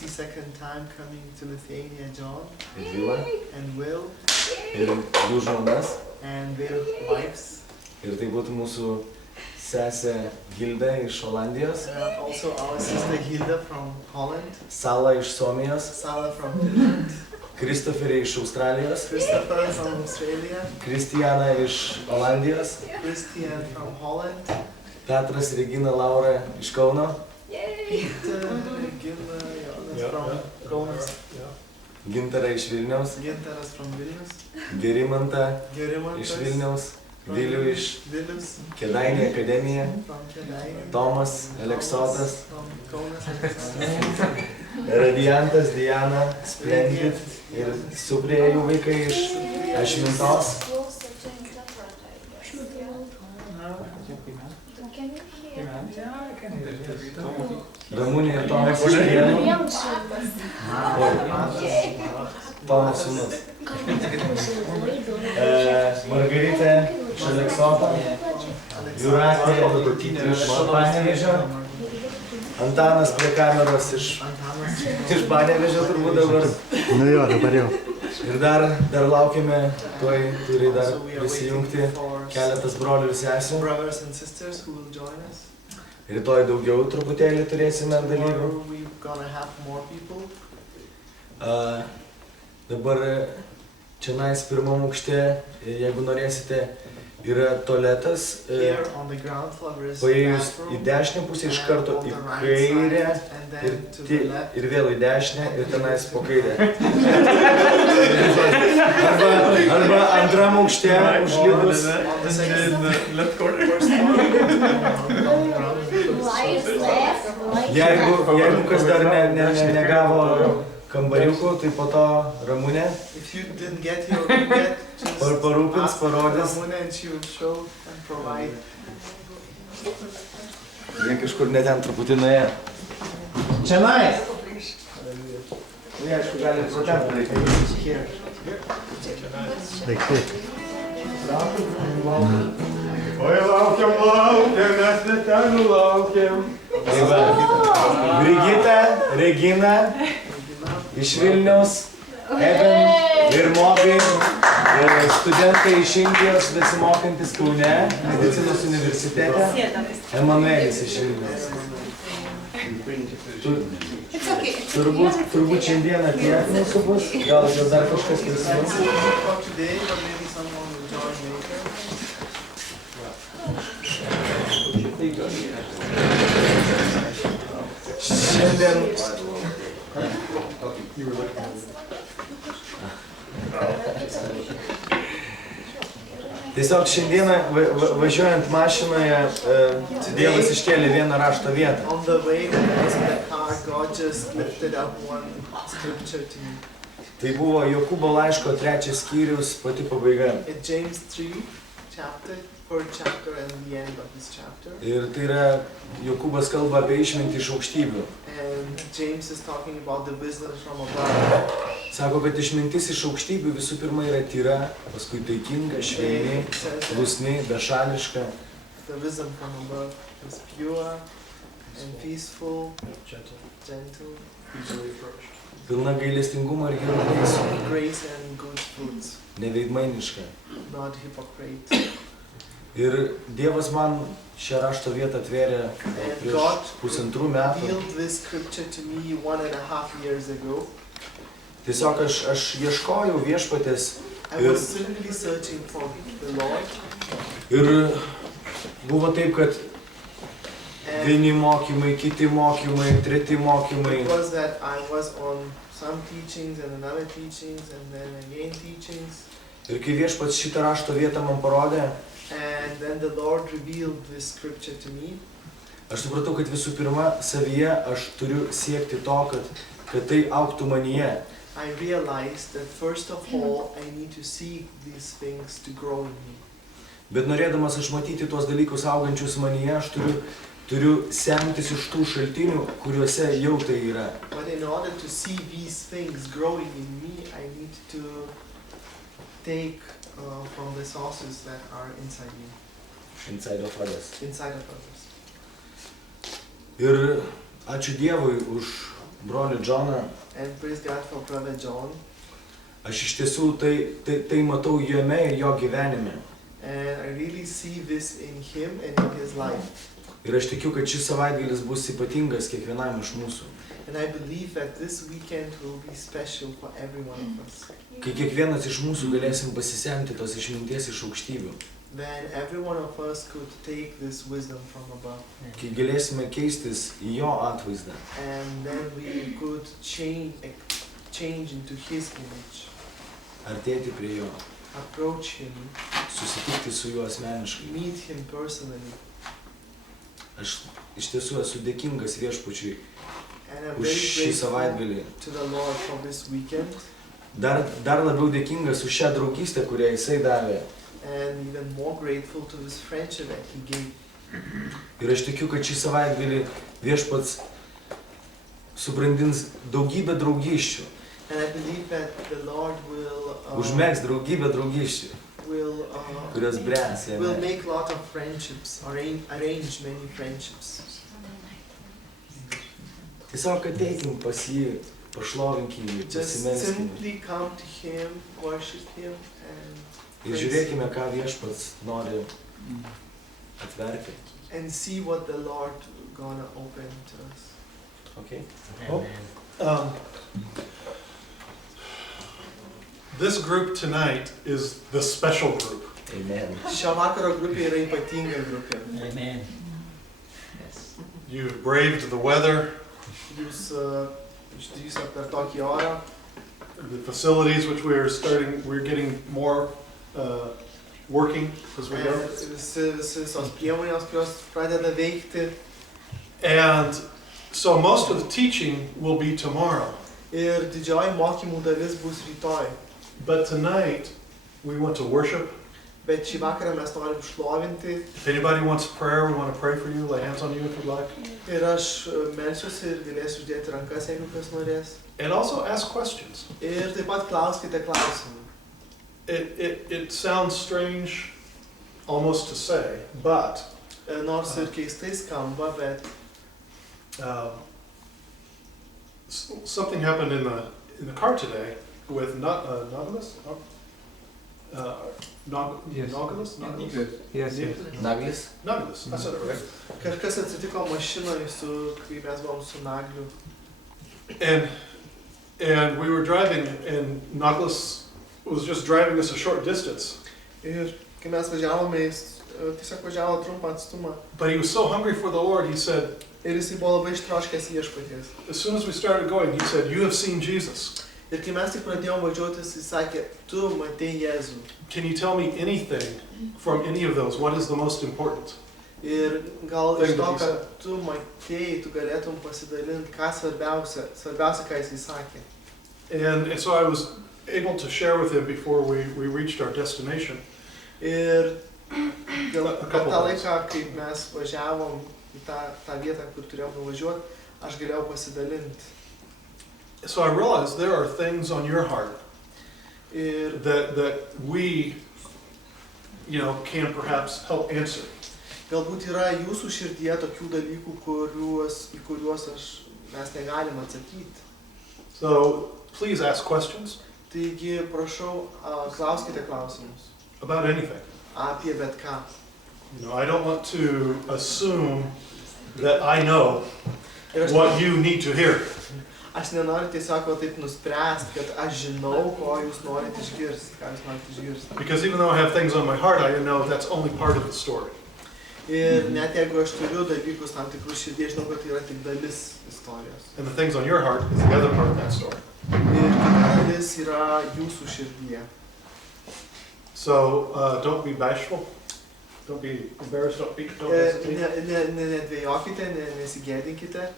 the second time coming to Lithuania, John Edvila and Will ir jų žmonas. and their wives. Ir tai būtų mūsų sesė Hilda iš Olandijos, Also our sister Hilda from Holland, Sala iš Suomijos, Sala from Finland, Kristoferė iš Australijos, Christopher from Australia, Kristijana iš Olandijos, Christian from Holland, Petras, Regina, Laura iš Kauno, Peter, Gina, Jonas from Kaunas, Gintara iš Vilniaus, Gintaras from Vilnius, Gerimanta iš Gerimantas Vilniaus, Vilių iš Vilnius Kėdainių akademija, from Kėdainių, Tomas, Aleksotas, from Kaunas, Radiantas, Diana, Splendid ir Subrė jų vaikai iš Ašmintos. Ramunė ir Tomas iš Prienų. Tomas sūnus. Margarita iš Aleksoto. Jūratė iš Panevėžio. Antanas prie kameros iš Panevėžio turbūt dabar. Nu jo, dabar jau. Ir dar laukiame, tuoj turi dar prisijungti keletas brolių ir sesių. brothers and sisters who will join us. Rytoj daugiau truputėlį turėsime dalyvių. Tomorrow we're gonna have more people. Dabar čionais pirmam aukšte, jeigu norėsite, yra tualetas. Here on the ground floor is Paėjus į bathroom, dešinę pusę iš and karto on į the right kairę side, and then to the left. ir vėl į dešinę ir tenais po kairę. Arba antram aukšte užlipus. On the second left corner. first floor, on the ground. Jeigu kas dar negavo kambariukų, tai po to Ramunė If you didn't get here, just parūpins, ask parodys. Ramona and she will show and provide. Jie kažkur net ten truputį nuėjo. Čianais! Jie, aišku, gali pro ten padaryti. Here. Daiktai. Oi, laukiam, mes net ten laukiam. Tai va, Brigita, Regina iš Vilniaus, Eben ir Mobi, ir studentai iš Indijos besimokantis Kaune, medicinos universitete, Emanuelis iš Vilniaus. Turbūt šiandieną tiek mūsų bus, gal dar kažkas prisijungs. For today, but maybe someone will join later. Šiandien tiesiog šiandieną važiuojant mašinoje Dievas iškėlė vieną rašto vietą. On the way that I was in the car, God just lifted up one scripture to me. Tai buvo Jokūbo laiško 3 skyrius pati pabaiga. It's James 3 chapter, 4th chapter and the end of this chapter. Ir tai yra Jokūbas kalba apie išmintį iš aukštybių. And James is talking about the wisdom from above. Sako, kad išmintis iš aukštybių visų pirma yra tyra, paskui taikinga, švelni, klusni, bešališka. The wisdom from above is pure and peaceful, gentle, Pilna gailestingumo ir gerų vaisių. grace and good fruits, Neveidmainiška. not hypocrite. Ir Dievas man šią rašto vietą atvėrė prieš pusantrų metų. Revealed this scripture to me 1.5 years ago. Tiesiog aš ieškojau viešpatės I was simply searching for the Lord. ir buvo taip, kad And vieni mokymai, kiti mokymai, treti mokymai. it was that I was on some teachings and another teachings and then again teachings. Ir kai viešpats šitą rašto vietą man parodė, And then the Lord revealed this scripture to me. aš supratau, kad visų pirma savyje aš turiu siekti to, kad tai augtų manyje. I realized that first of all, I need to see these things to grow in me. Bet norėdamas aš matyti tuos dalykus augančius manyje, aš turiu semtis iš tų šaltinių, kuriuose jau tai yra. But in order to see these things growing in me, I need to take from the sources that are inside me, Inside of others. inside of others. Ir ačiū Dievui už brolių Džoną, and praise God for Brother John. aš iš tiesų tai matau jame ir jo gyvenime. And I really see this in him and in his life. Ir aš tikiu, kad šis savaitgalis bus ypatingas kiekvienam iš mūsų. And I believe that this weekend will be special for every one of us. Kai kiekvienas iš mūsų galėsim pasisemti tos išminties iš aukštybių. Then every one of us could take this wisdom from above. Kai galėsime keistis į jo atvaizdą. And then we could change into his image. Artėti prie jo. Approach him. Susitikti su juo asmeniškai. Meet him personally. Aš iš tiesų esu dėkingas Viešpačiui And I'm už very šį grateful savaitgalį. to the Lord for this weekend. Dar labiau dėkingas už šią draugystę, kurią jisai davė. And even more grateful to this friendship that he gave. Ir aš tikiu, kad šį savaitgalį Viešpats subrandins daugybę draugysčių. And I believe that the Lord will Užmegs daugybę draugysčių, kurios bręs will jame. make a lot of friendships, arrange many friendships. Tiesiog ateikim pas jį, pašlovinkim jį, Just pasimelskime. simply come to him, worship him, Ir žiūrėkime, ką Viešpats nori atverti. and see what the Lord gonna open to us. Okay? This group tonight is the special group. Amen. Šio vakaro grupė yra ypatinga grupė. Amen. You've braved the weather, Jūs išdrįsot per tokį orą. the facilities which we're getting more working as we go. Visos priemonės, kurios pradeda veikti. And so most of the teaching will be tomorrow. Ir didžioji mokymų dalis bus rytoj. But tonight we want to worship. Bet šį vakarą mes norim šlovinti. If anybody wants prayer, we want to pray for you, lay hands on you if you'd like. Ir aš melsiuosi ir galėsiu uždėti rankas, jeigu kas norės. And also ask questions. Ir taip pat klauskite klausimų. It sounds strange almost to say, but Nors ir keistai skamba, bet something happened in the car today with Nautilus. Yes. Nautilus? Yes, yes. Naglis? Nautilus. I said it right. kažkas atsitiko mašinoje, kai mes buvom su Nagliu. And we were driving, and Nautilus was just driving us a short distance. Ir kai mes važiavome, jis tiesiog važiavo trumpą atstumą. But he was so hungry for the Lord, he said, Ir jisai buvo labai ištroškęs viešpaties. as soon as we started going, he said, "You have seen Jesus. Ir kai mes tik pradėjom važiuoti, jis sakė, tu matei Jėzų. Can you tell me anything from any of those? What is the most important?" Ir gal iš Taip, to, bet jis- kad tu matei, tu galėtum pasidalinti, ką svarbiausia, ką jisai sakė. And so I was able to share with him before we reached our destination. Ir A per couple tą things. laiką, kai mes važiavom į tą vietą, kur turėjom nuvažiuoti, aš galėjau pasidalinti. So I realized there are things on your heart Ir that we, can perhaps help answer. galbūt yra jūsų širdyje tokių dalykų, į kuriuos mes negalim atsakyti. So please ask questions Taigi, prašau, klauskite klausimus about anything. apie bet ką. I don't want to assume that I know Ir aš, what you need to hear. aš nenoriu tiesiog va taip nuspręsti, kad aš žinau, ko jūs norite išgirsti, ką jūs norite išgirsti. Because even though I have things on my heart, I know that's only part of the story. Ir net jeigu aš turiu dalykus tam tikrus širdie, žinau, kad tai yra tik dalis istorijos. And the things on your heart is the other part of that story. Ir kita dalis yra jūsų širdyje. So don't be bashful. Don't be embarrassed. Don't hesitate. Nedvėjokite, nesigėdinkite.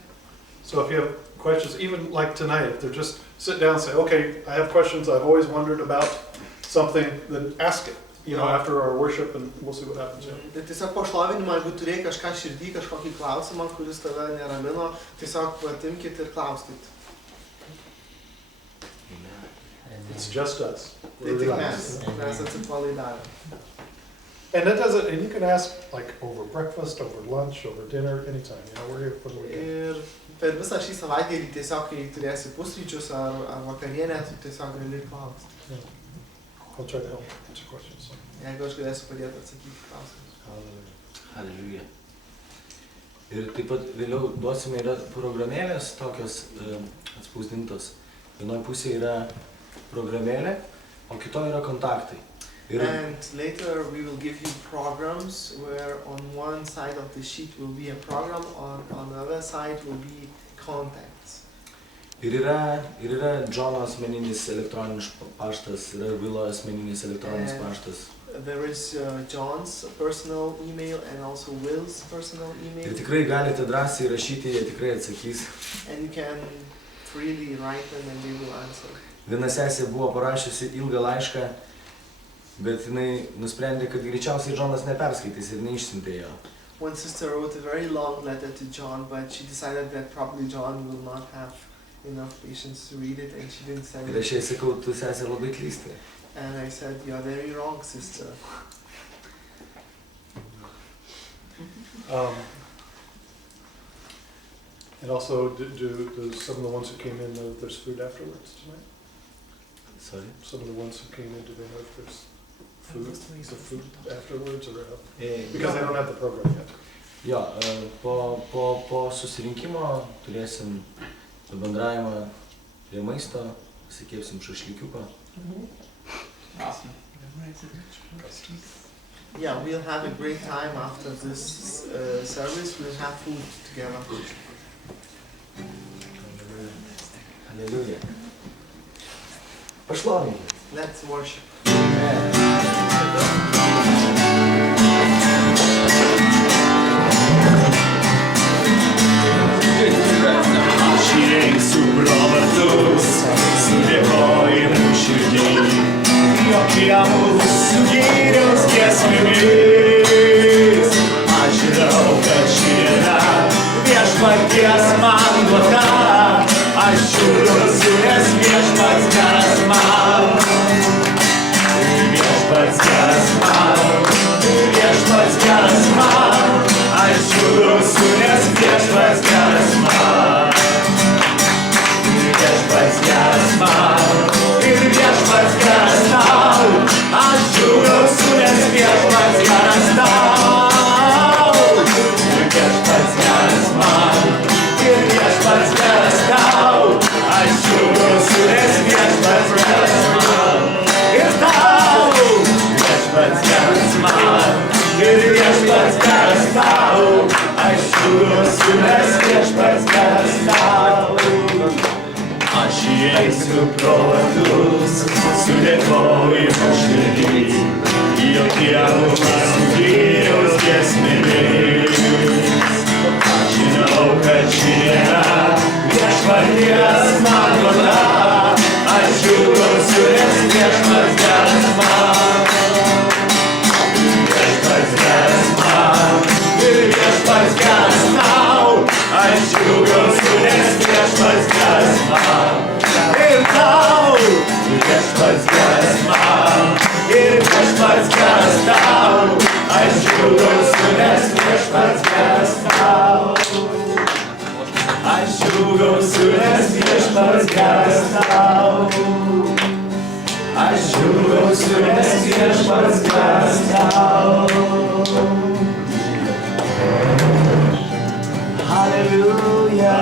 So if you have questions, even like tonight, if they're just sit down and say, okay, I have questions, I've always wondered about something, then ask it, after our worship, and we'll see what happens. Ir tiesiog po šlovinimo, jeigu turėjai kažką širdį, kažkokį klausimą, kuris tave neramino, tiesiog patimkite ir klauskite. It's just us. Tai tik mes atsipalaidavę. And that doesn't, and you can ask like over breakfast, over lunch, over dinner, anytime, you know, we're here for the weekend. Ir per visą šį savaitgalį tiesiog, kai turėsi pusryčius ar vakarienę, tu tiesiog gali klausti. I'll try to help answer questions. Jeigu aš galėsiu padėti atsakyti klausimus. Halleluja. Ir taip pat vėliau duosime yra programėlės tokios atspausdintos. Vienoje pusėje yra programėlė, o kitoje yra kontaktai. And later we will give you programs where on one side of the sheet will be a program, on the other side will be contacts. Ir yra Džono asmeninis elektroninis paštas, yra Vilo asmeninis elektroninis paštas. There is John's personal email and also Will's personal email. Ir tikrai galite drąsiai rašyti, jie tikrai atsakys. And you can freely write them and they will answer. Viena sesė buvo parašiusi ilgą laišką, bet jinai nusprendė, kad greičiausiai Džonas neperskaitys ir neišsiuntė jo. One sister wrote a very long letter to John, but she decided that probably John will not have enough patience to read it, and she didn't send Ir it. aš jai sakau, tu sesė labai klysti. And I said, "You are very wrong, sister." And also, do some of the ones who came in know that there's food afterwards tonight? Sorry? Some of the ones who came in, do they know if there's food afterwards or because they don't have the program yet? Jo, po susirinkimo turėsim bendravimą prie maisto, pasikėpsim šašlikiuką. Yeah, we'll have a great time after this service. We'll have food together. Halleluja. Pašlovinkime. Let's worship. Aš įeisiu pro vartus su dėkojimu širdį, jokie mūsų gyriaus giesmėmis. Aš žinau, kad ši diena viešpaties man duota, aš džiaugiuosi, nes viešpats geras man. Viešpats geras man, viešpats geras man, aš džiaugiuosi, nes viešpats geras man. Viešpats geras man ir viešpats geras tau, aš džiaugiuosi, nes viešpats geras tau. Viešpats geras man ir viešpats geras tau, aš džiaugiuosi, nes viešpats geras man. Ir tau viešpats geras man ir viešpats geras tau, aš džiaugiuosi, nes viešpats geras tau. Aš įeisiu pro vartus su dėkojimu širdį, jokie mūsų gyriaus giesmėmis. Aš žinau, kad ši diena viešpaties man duota, aš džiaugiuosi, nes viešpats geras man. Viešpats geras man ir viešpats geras tau, aš džiaugiuosi, nes viešpats geras man. Ir tau viešpats geras man ir viešpats geras tau, aš džiaugiuosi, nes viešpats geras tau. Aš džiaugiuosi, nes viešpats geras tau. Aš džiaugiuosi, nes viešpats geras tau. Halleluja.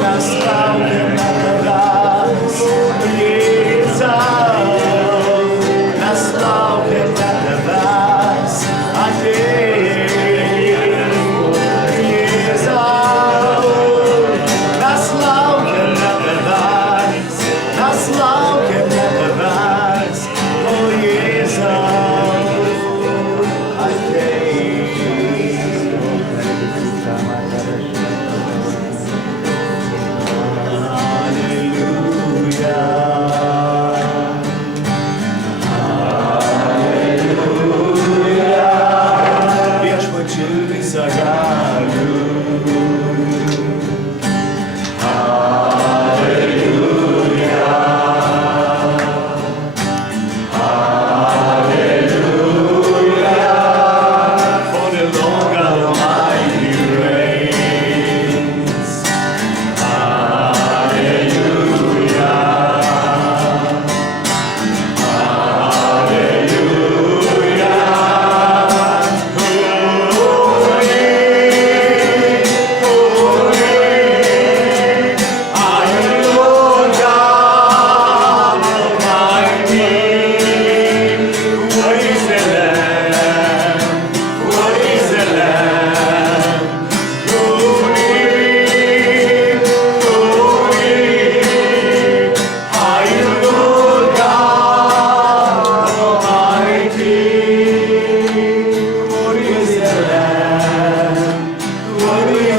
Mes laukiame tavęs, Jėzau. Mes laukiame tavęs, ateik, Jėzau. Mes laukiame tavęs, mes laukiame tavęs.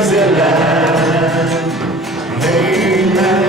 is the Lamb. Amen.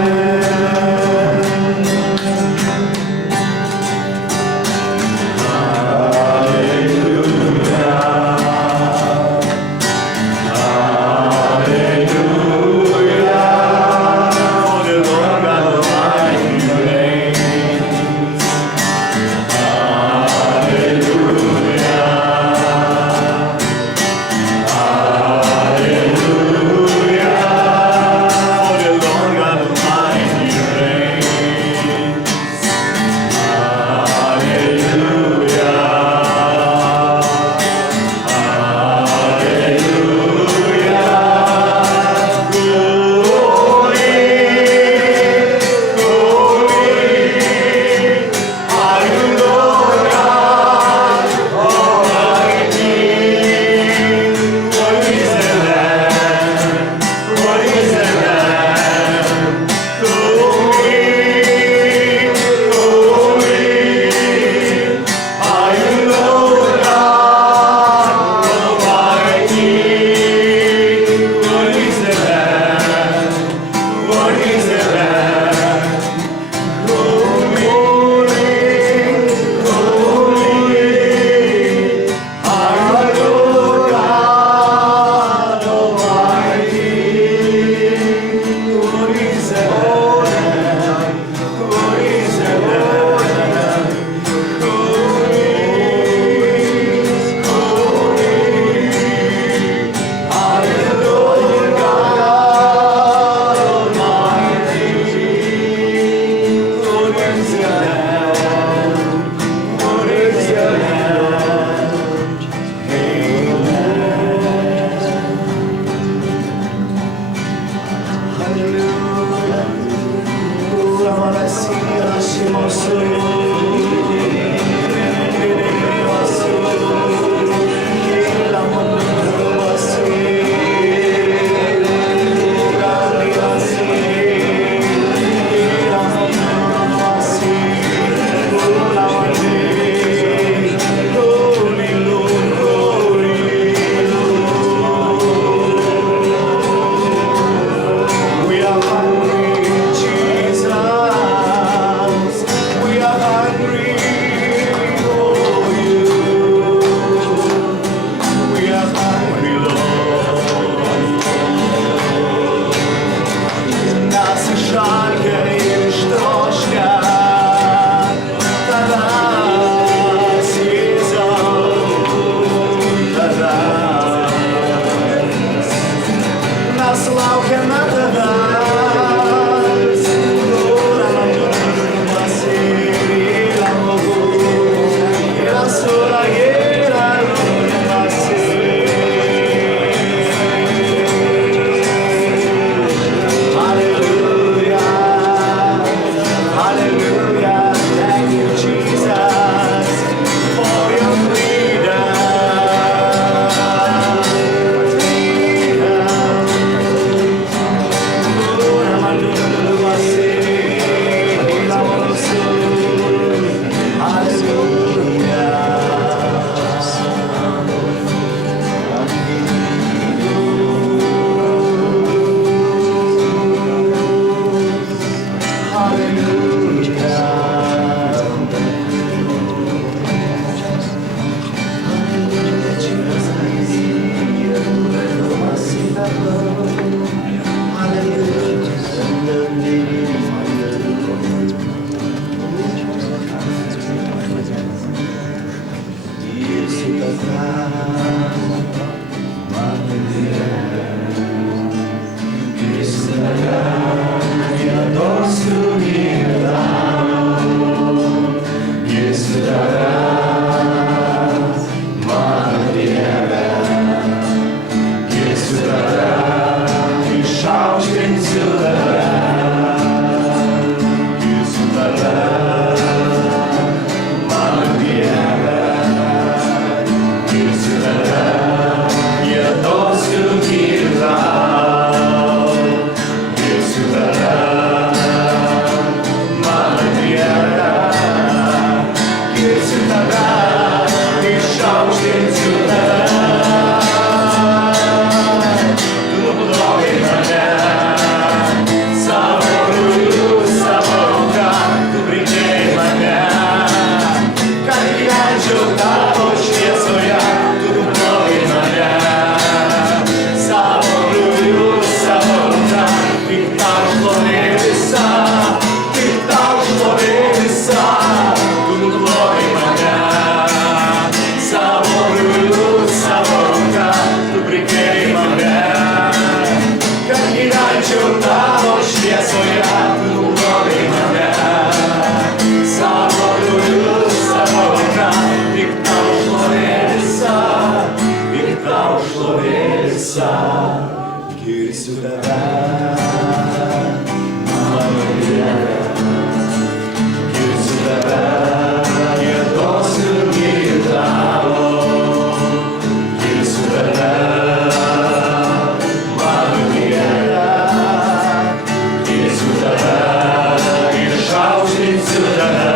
girsiu tave, mano Dieve, girsiu tave, giedosiu gėrį tavo, girsiu tave, mano Dieve, girsiu tave, išaukštinsiu tave.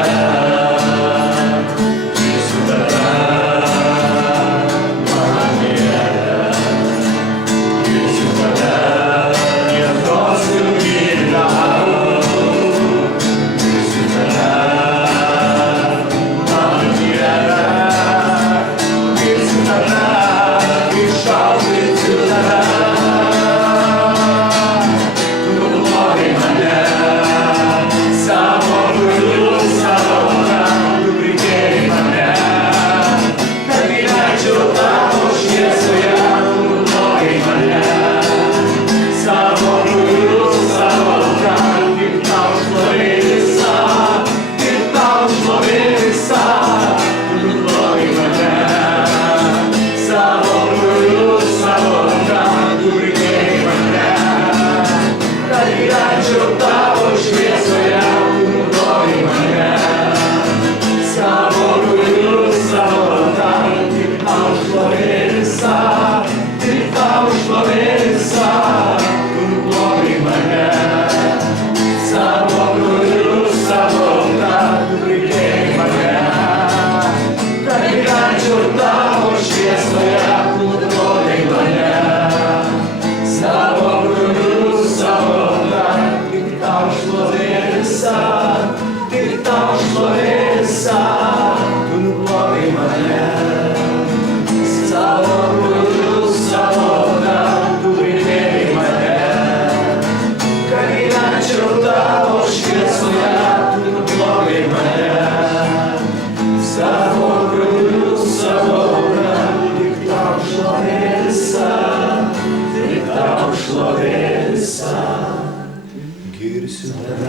Girsiu tave,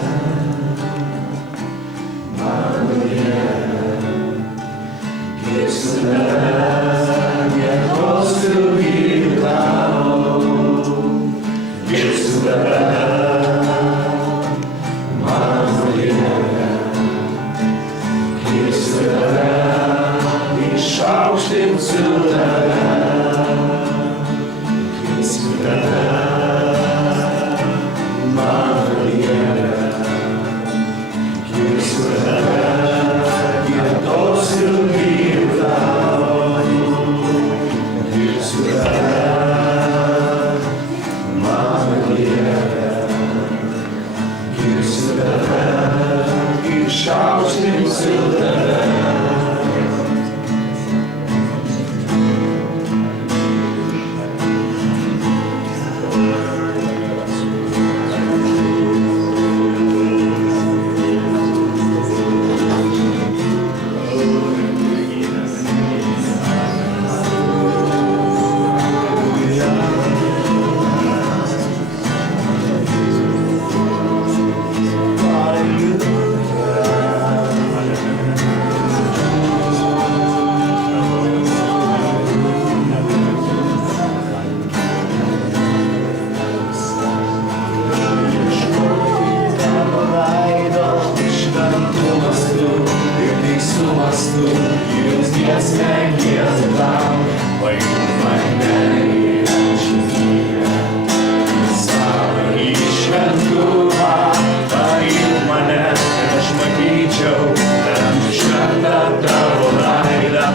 mano Dieve, girsiu tave, giedosiu gėrį tavo, girsiu tave, mano Dieve, girsiu tave, išaukštinsiu tave, girsiu tave.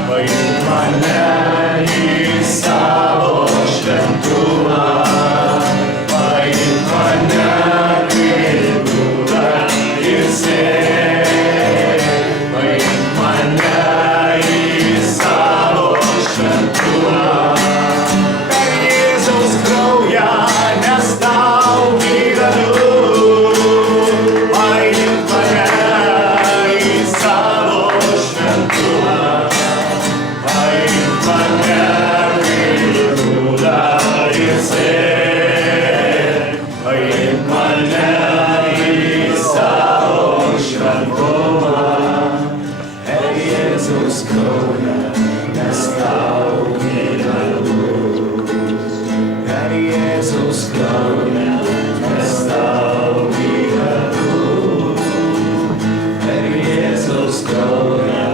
Paimk mane į savo Jėzaus kraują, mes tau gyvenu. Per Jėzaus kraują,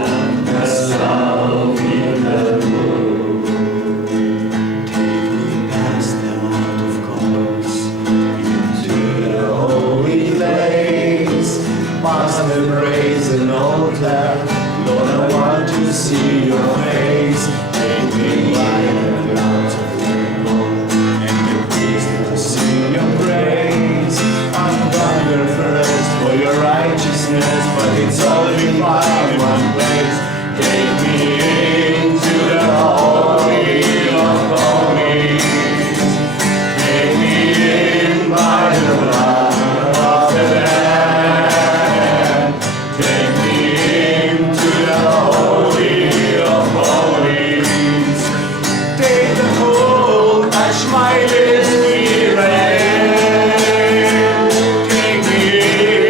mes tau gyvenu. Take me past the mount of course, into the holy place, past the brazen altar. Lord, I want to see your face. Take me by the clouds of rainbow, and your peace to see your praise. I'm hunger first for your righteousness, but it's only found in one place. Take me into the holy of holies. Take me in by the blood of the Lamb. Take me into the holy of holies. Take the hold, touch my lips, take me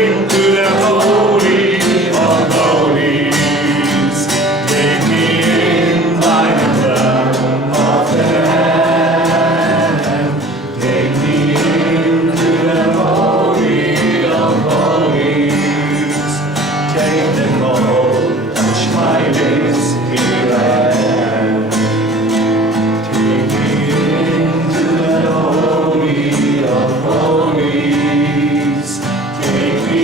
into the holy of holies. Take me in by the blood of the Lamb. Take me into the holy of holies. Take the hold, touch my lips, here I am. Take me into the holy of holies. Take me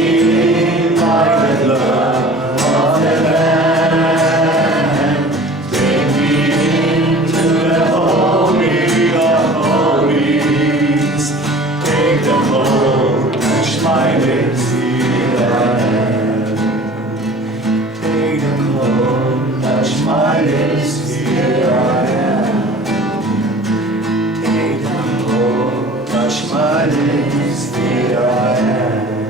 in by the blood of the Lamb. Take me into the holy of holies. Take the hold, touch my lips, here I am. Take the hold, touch my lips, here I am. Take the hold, touch my lips, here I am.